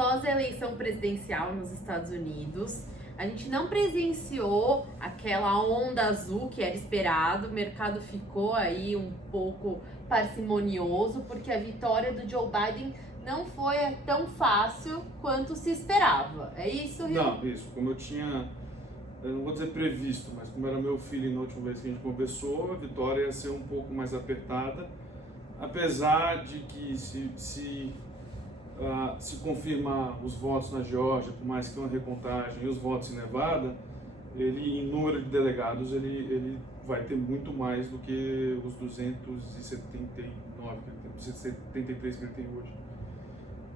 após a eleição presidencial nos Estados Unidos, a gente não presenciou aquela onda azul que era esperado, o mercado ficou aí um pouco parcimonioso, porque a vitória do Joe Biden não foi tão fácil quanto se esperava. É isso, Rio? Não, isso. Como eu não vou dizer previsto, mas como era meu filho na última vez que a gente conversou, a vitória ia ser um pouco mais apertada, apesar de que se confirmar os votos na Geórgia, por mais que uma recontagem, e os votos em Nevada, ele, em número de delegados, ele vai ter muito mais do que os 279, 273 que ele tem hoje.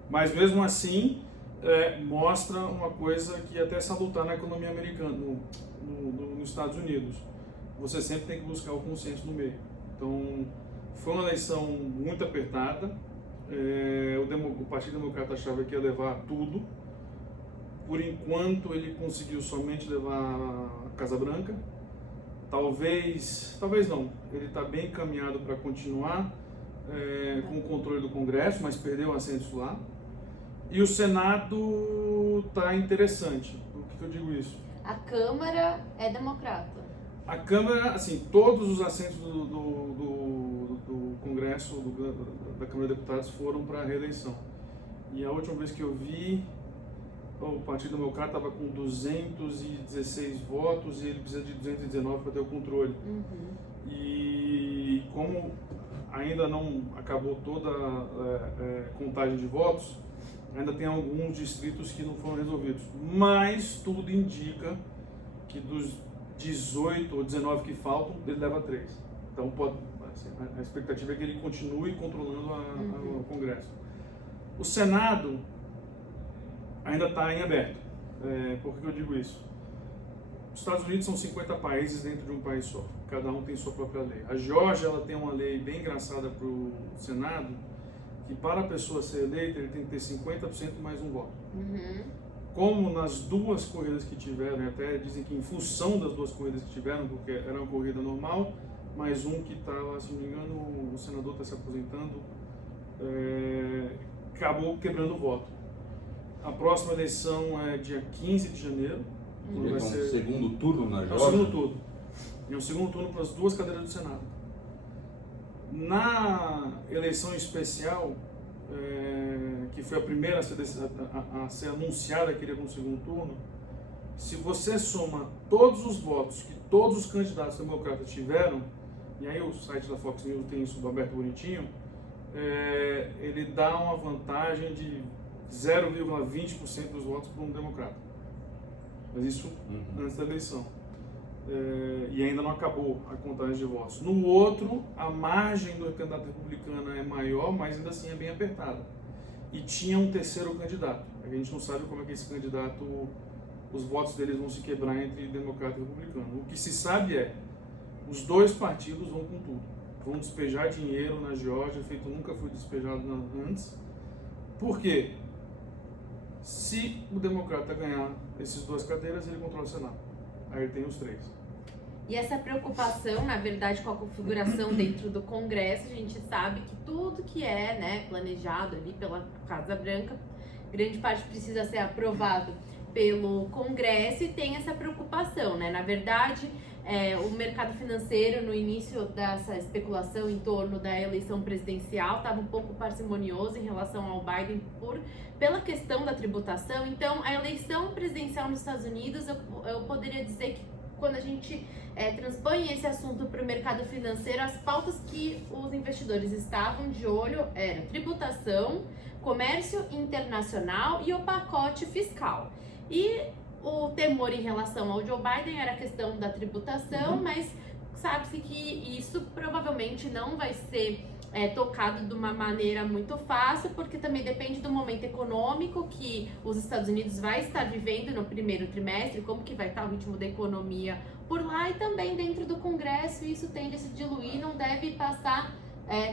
Mas mesmo assim, mostra uma coisa que até salutar na economia americana, nos Estados Unidos. Você sempre tem que buscar o consenso no meio. Então, foi uma eleição muito apertada. O Partido Democrata achava que ia levar tudo. Por enquanto, ele conseguiu somente levar a Casa Branca. Talvez não. Ele está bem encaminhado para continuar com o controle do Congresso, mas perdeu assentos lá. E o Senado está interessante. Por que eu digo isso? A Câmara é democrata. A Câmara, assim, todos os assentos do Congresso, da Câmara de Deputados, foram para a reeleição. E a última vez que eu vi, o Partido Democrata estava com 216 votos e ele precisa de 219 para ter o controle. E como ainda não acabou toda a contagem de votos, ainda tem alguns distritos que não foram resolvidos. Mas tudo indica que dos 18 ou 19 que faltam, ele leva 3. Então a expectativa é que ele continue controlando o Congresso. O Senado ainda está em aberto. Por que eu digo isso? Os Estados Unidos são 50 países dentro de um país só. Cada um tem sua própria lei. A Geórgia ela tem uma lei bem engraçada para o Senado, que para a pessoa ser eleita, ele tem que ter 50% mais um voto. Como nas duas corridas que tiveram, até dizem que em função das duas corridas que tiveram, porque era uma corrida normal, mais um que estava, se não me engano, o senador está se aposentando, acabou quebrando o voto. A próxima eleição é dia 15 de janeiro. Vai ser um segundo turno na Geórgia? É um segundo turno. E um segundo turno para as duas cadeiras do Senado. Na eleição especial, que foi a primeira a ser anunciada que iria para um segundo turno, se você soma todos os votos que todos os candidatos democratas tiveram, e aí o site da Fox News tem isso aberto bonitinho, ele dá uma vantagem de 0,20% dos votos para um democrata. Mas isso antes da eleição. E ainda não acabou a contagem de votos. No outro, a margem do candidato republicano é maior, mas ainda assim é bem apertada. E tinha um terceiro candidato. A gente não sabe como é que esse candidato, os votos deles vão se quebrar entre democrata e republicano. O que se sabe os dois partidos vão com tudo. Vão despejar dinheiro na Geórgia, feito nunca foi despejado antes. Por quê? Se o democrata ganhar essas duas cadeiras, ele controla o Senado. Aí ele tem os 3. E essa preocupação, na verdade, com a configuração dentro do Congresso, a gente sabe que tudo que é planejado ali pela Casa Branca, grande parte precisa ser aprovado pelo Congresso e tem essa preocupação, né? Na verdade, o mercado financeiro, no início dessa especulação em torno da eleição presidencial, estava um pouco parcimonioso em relação ao Biden pela questão da tributação. Então, a eleição presidencial nos Estados Unidos, eu poderia dizer que quando a gente transpõe esse assunto para o mercado financeiro, as pautas que os investidores estavam de olho eram tributação, comércio internacional e o pacote fiscal. E o temor em relação ao Joe Biden era a questão da tributação, mas sabe-se que isso provavelmente não vai ser tocado de uma maneira muito fácil, porque também depende do momento econômico que os Estados Unidos vai estar vivendo no primeiro trimestre, como que vai estar o ritmo da economia por lá, e também dentro do Congresso isso tende a se diluir, não deve passar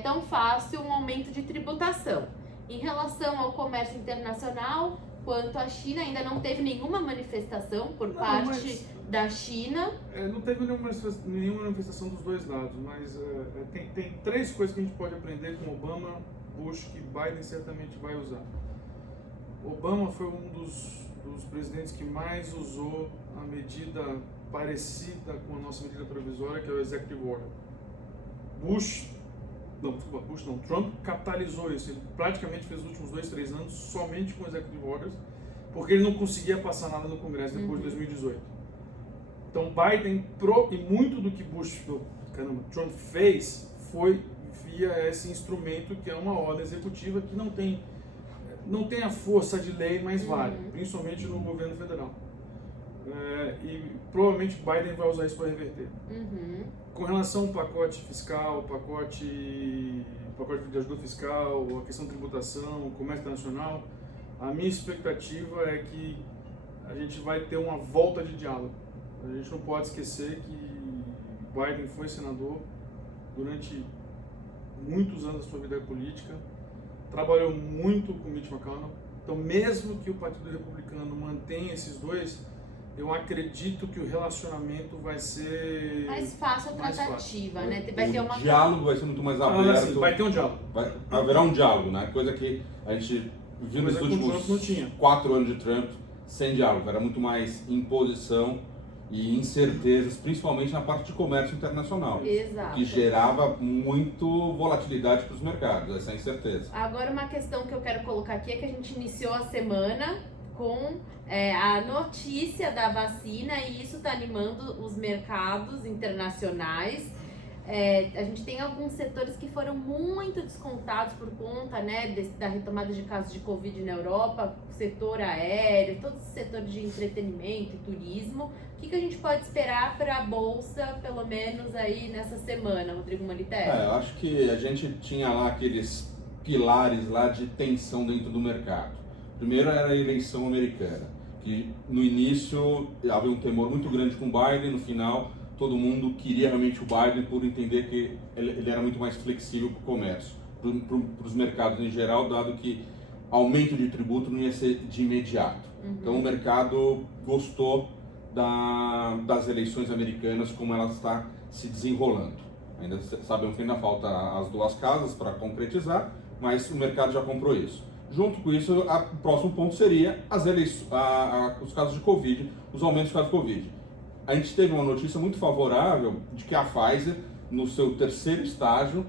tão fácil um aumento de tributação. Em relação ao comércio internacional, quanto à China, ainda não teve nenhuma manifestação por parte da China. Não teve nenhuma manifestação dos dois lados, mas tem 3 coisas que a gente pode aprender com Obama, Bush, que Biden certamente vai usar. Obama foi um dos presidentes que mais usou a medida parecida com a nossa medida provisória, que é o Executive Order. Trump capitalizou isso. Ele praticamente fez os últimos 2-3 anos somente com Executive Orders, porque ele não conseguia passar nada no Congresso depois de 2018. Então Biden, e muito do que Trump fez foi via esse instrumento que é uma ordem executiva que não tem a força de lei, mas vale, principalmente no governo federal. E provavelmente Biden vai usar isso para reverter. Com relação ao pacote fiscal, pacote de ajuda fiscal, a questão de tributação, comércio internacional, a minha expectativa é que a gente vai ter uma volta de diálogo. A gente não pode esquecer que Biden foi senador durante muitos anos da sua vida política, trabalhou muito com Mitch McConnell, então mesmo que o Partido Republicano mantenha esses dois, eu acredito que o relacionamento vai ser mais fácil a tratativa, né? Vai ter uma diálogo vai ser muito mais aberto. Vai ter um diálogo. Haverá um diálogo, né? Coisa que a gente viu nos últimos 4 anos de Trump sem diálogo. Era muito mais imposição e incertezas, principalmente na parte de comércio internacional. Exato. Que gerava muito volatilidade para os mercados, essa incerteza. Agora uma questão que eu quero colocar aqui é que a gente iniciou a semana com a notícia da vacina e isso está animando os mercados internacionais. A gente tem alguns setores que foram muito descontados por conta, né, da retomada de casos de Covid na Europa, o setor aéreo, todos os setores de entretenimento e turismo. O que a gente pode esperar para a Bolsa, pelo menos aí nessa semana, Rodrigo Moliterno? Eu acho que a gente tinha lá aqueles pilares lá de tensão dentro do mercado. Primeiro era a eleição americana, que no início havia um temor muito grande com o Biden, no final todo mundo queria realmente o Biden por entender que ele era muito mais flexível para o comércio, para os mercados em geral, dado que aumento de tributo não ia ser de imediato. Então o mercado gostou das eleições americanas, como ela está se desenrolando. Ainda sabemos que ainda falta as 2 casas para concretizar, mas o mercado já comprou isso. Junto com isso, o próximo ponto seria os casos de Covid, os aumentos de casos de Covid. A gente teve uma notícia muito favorável de que a Pfizer, no seu 3º estágio,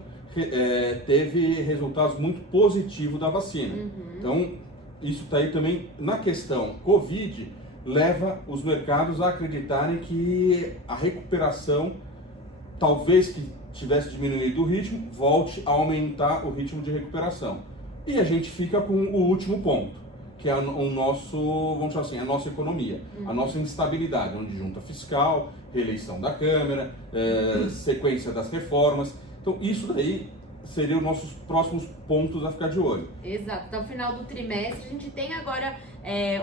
teve resultados muito positivos da vacina. Então, isso está aí também na questão Covid, leva os mercados a acreditarem que a recuperação, talvez que tivesse diminuído o ritmo, volte a aumentar o ritmo de recuperação. E a gente fica com o último ponto, que é o nosso, vamos chamar assim, a nossa economia, a nossa instabilidade, onde junta fiscal, reeleição da Câmara, sequência das reformas. Então isso daí seriam os nossos próximos pontos a ficar de olho. Exato. Até o final do trimestre a gente tem agora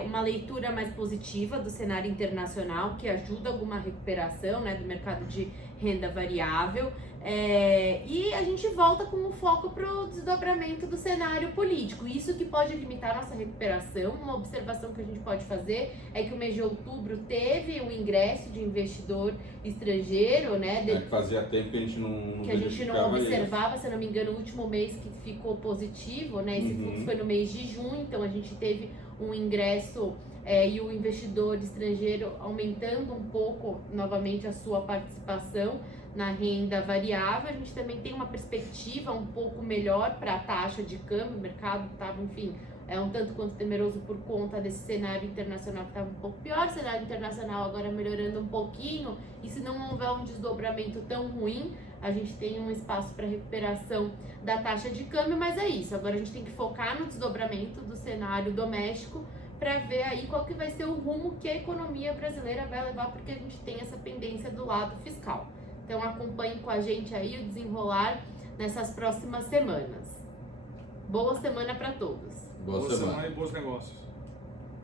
uma leitura mais positiva do cenário internacional, que ajuda alguma recuperação, né, do mercado de renda variável. E a gente volta com o foco para o desdobramento do cenário político. Isso que pode limitar a nossa recuperação. Uma observação que a gente pode fazer é que o mês de outubro teve um ingresso de investidor estrangeiro, né? Fazia tempo que a gente não observava, se eu não me engano, o último mês que ficou positivo, né? Esse fluxo foi no mês de junho, então a gente teve um ingresso e o investidor estrangeiro aumentando um pouco novamente a sua participação na renda variável. A gente também tem uma perspectiva um pouco melhor para a taxa de câmbio. O mercado estava, enfim, um tanto quanto temeroso por conta desse cenário internacional que estava um pouco pior. O cenário internacional agora melhorando um pouquinho, e se não houver um desdobramento tão ruim, a gente tem um espaço para recuperação da taxa de câmbio, mas é isso. Agora a gente tem que focar no desdobramento do cenário doméstico para ver aí qual que vai ser o rumo que a economia brasileira vai levar, porque a gente tem essa pendência do lado fiscal. Então acompanhe com a gente aí o desenrolar nessas próximas semanas. Boa semana para todos. Boa semana e bons negócios.